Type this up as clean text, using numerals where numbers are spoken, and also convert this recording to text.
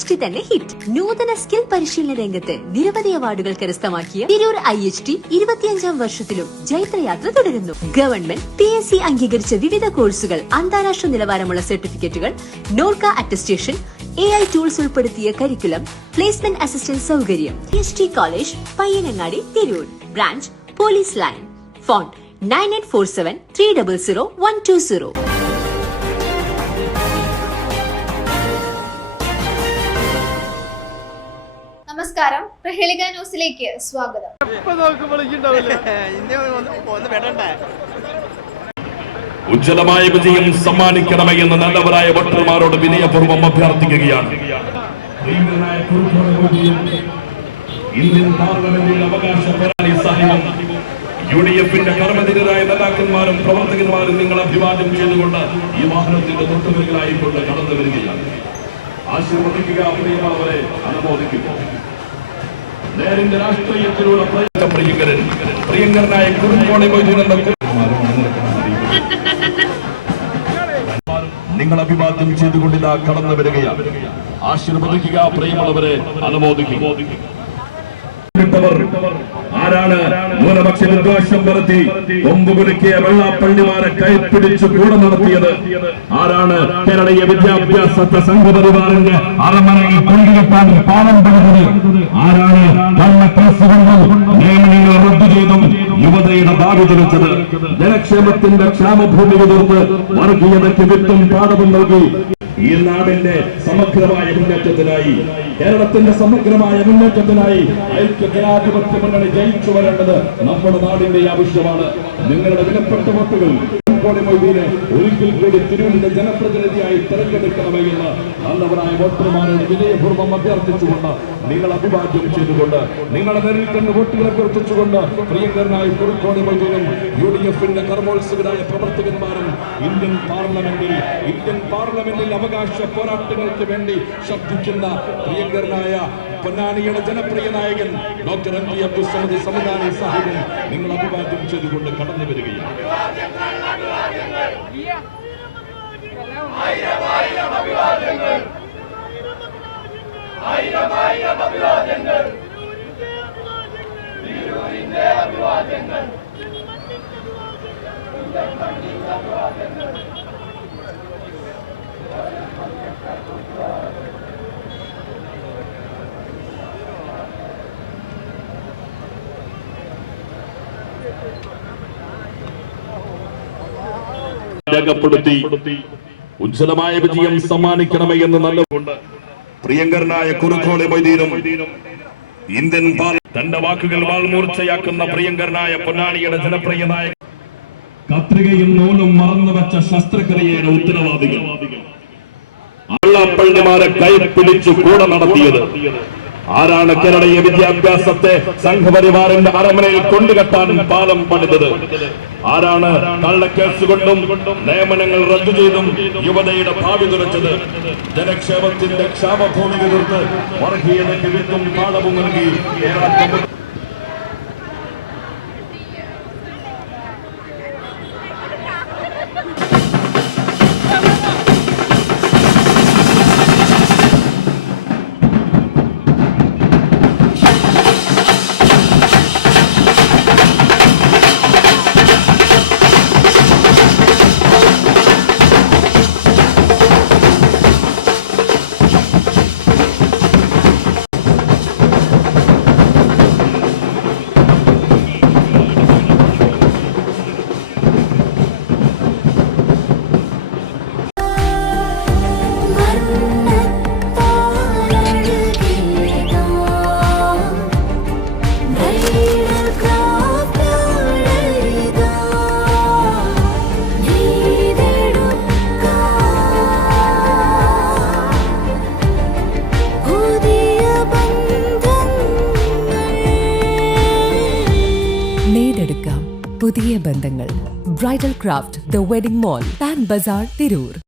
IHT തന്നെ hit. നൂതന skill പരിശീലന രംഗത്ത് നിരവധി അവാർഡുകൾ കരസ്ഥമാക്കിയ തിരൂർ IHT 25ാം വർഷത്തിലും ജൈത്രയാത്ര തുടരുന്നു. ഗവൺമെന്റ് PSC അംഗീകരിച്ച വിവിധ കോഴ്സുകൾ, അന്താരാഷ്ട്ര നിലവാരമുള്ള സർട്ടിഫിക്കറ്റുകൾ, നോർക്ക അറ്റസ്റ്റേഷൻ, AI ടൂൾസ് ഉൾപ്പെടുത്തിയ കരിക്കുലം, പ്ലേസ്മെന്റ് അസിസ്റ്റന്റ് സൗകര്യം. IHT college, Payyanangadi, Tirur. Branch police line. Phone 9847300120. നമസ്കാരം, പ്രഹേളിക ന്യൂസിലേക്ക് സ്വാഗതം. ഉജ്ജ്വലമായ വിജയം സമ്മാനിക്കണമെന്ന് നല്ലവരായ വോട്ടർമാരോട് വിനയപൂർവ്വം അഭ്യർത്ഥിക്കുകയാണ്. ഇന്ത്യൻ പാർലമെന്റിൽ അവകാശ പോരാളി സാഹിബും UDFന്റെ കർമ്മനിരതരായ നേതാക്കന്മാരും പ്രവർത്തകന്മാരും നിങ്ങൾ അഭിവാദ്യം ചെയ്തുകൊണ്ട് ഈ വാഹനത്തിന്റെ തൊട്ടുപിറകിലായിക്കൊണ്ട് കടന്നു വരികയാണ്. ആശീർവദിക്കുക, പ്രിയമുള്ളവരെ അനുമോദിക്കുക. നേരിന്റെ രാഷ്ട്രീയത്തിലൂടെ പ്രിയങ്കരനായ കുറുക്കോളി മൊയ്തീൻ നിങ്ങൾ അഭിവാദ്യം ചെയ്തുകൊണ്ട് ഇതാ കടന്നു വരികയാണ്. ആശീർവദിക്കുക, പ്രിയമുള്ളവരെ അനുമോദിക്കുക. ആരാണ് ന്യൂനപക്ഷ വിദ്വേഷം വളർത്തി കൊമ്പുകുലുക്കിയ വെള്ളാപ്പള്ളിമാരെ കൈപ്പിടിച്ചു കൂടെ നടത്തിയത്? ആരാണ് കേരളീയ വിദ്യാഭ്യാസത്തെ സംഘപരിവാറിന്റെ അരമനയിൽ കൊണ്ടുകെട്ടാൻ പാലം പണിതത്? ആരാണ് കള്ളക്കേസുകൊണ്ടും നിയമനങ്ങൾ റദ്ദു ചെയ്തും യുവതയുടെ ഭാവി തെളിച്ചത്? ജനക്ഷേമത്തിന്റെ ക്ഷാമഭൂമി തീർത്ത് വർഗീയതയ്ക്ക് വിത്തും പാഠവും നൽകി ഈ നാടിന്റെ സമഗ്രമായ മുന്നേറ്റത്തിനായി, കേരളത്തിന്റെ സമഗ്രമായ മുന്നേറ്റത്തിനായി ഐക്യ ജനാധിപത്യ മുന്നണി ജയിച്ചു വരേണ്ടത് നമ്മുടെ നാടിന്റെ ആവശ്യമാണ്. നിങ്ങളുടെ വിലപ്പെട്ട വോട്ടുകൾ കുറുക്കോളി മൊയ്തീനെ ഒരിക്കൽ കൂടി തിരൂരിന്റെ ജനപ്രതിനിധിയായി തെരഞ്ഞെടുക്കണമേ എന്ന് നല്ലവരായ വോട്ടർമാരോട് വിനയപൂർവ്വം അഭ്യർത്ഥിച്ചുകൊണ്ട് നിങ്ങൾ അഭിവാദ്യം ചെയ്തുകൊണ്ട് നിങ്ങളെ നേരിൽ തന്നെ വോട്ടുകൾ അഭ്യർത്ഥിച്ചുകൊണ്ട് പ്രിയങ്കരനായ കുറുക്കോളി മൊയ്തീനും UDFന്റെ കർമ്മോത്സുകരായ പ്രവർത്തകന്മാരും ഇന്ത്യൻ പാർലമെന്റിൽ അവകാശ പോരാട്ടങ്ങൾക്ക് വേണ്ടി ശബ്ദിക്കുന്ന പ്രിയങ്കരനായ പൊന്നാനിയുടെ ജനപ്രിയ നായകൻ ഡോക്ടർ MT അബ്ദുസ്സമദ് സമദാനി സാഹിബും നിങ്ങൾ അഭിവാദ്യം ചെയ്തുകൊണ്ട് കടന്നു വരികയാണ്. രേഖപ്പെടുത്തി ഉജ്ജ്വലമായ വിജയം സമ്മാനിക്കണമേ എന്ന് നല്ലതുകൊണ്ട് പ്രിയങ്കരനായ കുറുക്കോളി മൊയ്തീനും ഇന്ത്യൻ തന്റെ വാക്കുകൾ വാൾമൂർച്ചയാക്കുന്ന പ്രിയങ്കരനായ പൊന്നാനിയുടെ ജനപ്രിയ നായകൻ, കത്രികയും നൂലും മറന്നുവെച്ച ശസ്ത്രക്രിയയുടെ ഉത്തരവാദികൾ, വെള്ളാപ്പള്ളിമാരെ കൈപ്പിടിച്ചു കൂടെ നടത്തിയത്? ആരാണ് കേരളീയ വിദ്യാഭ്യാസത്തെ സംഘപരിവാറിന്റെ അരമനയിൽ കൊണ്ടുകെട്ടാൻ പാലം പണിതത്? ആരാണ് കള്ളക്കേസുകൊണ്ടും നിയമനങ്ങൾ റദ്ദു ചെയ്തും യുവതയുടെ ഭാവി തുറച്ചത്? ജനക്ഷേമത്തിന്റെ ക്ഷാമഭൂമി തീർത്ത് വർഗീയതയ്ക്ക് വിത്തും പാഠവും നൽകി പുതിയ ബന്ധങ്ങൾ. Bridal craft, the wedding mall, Pan Bazaar, Tirur.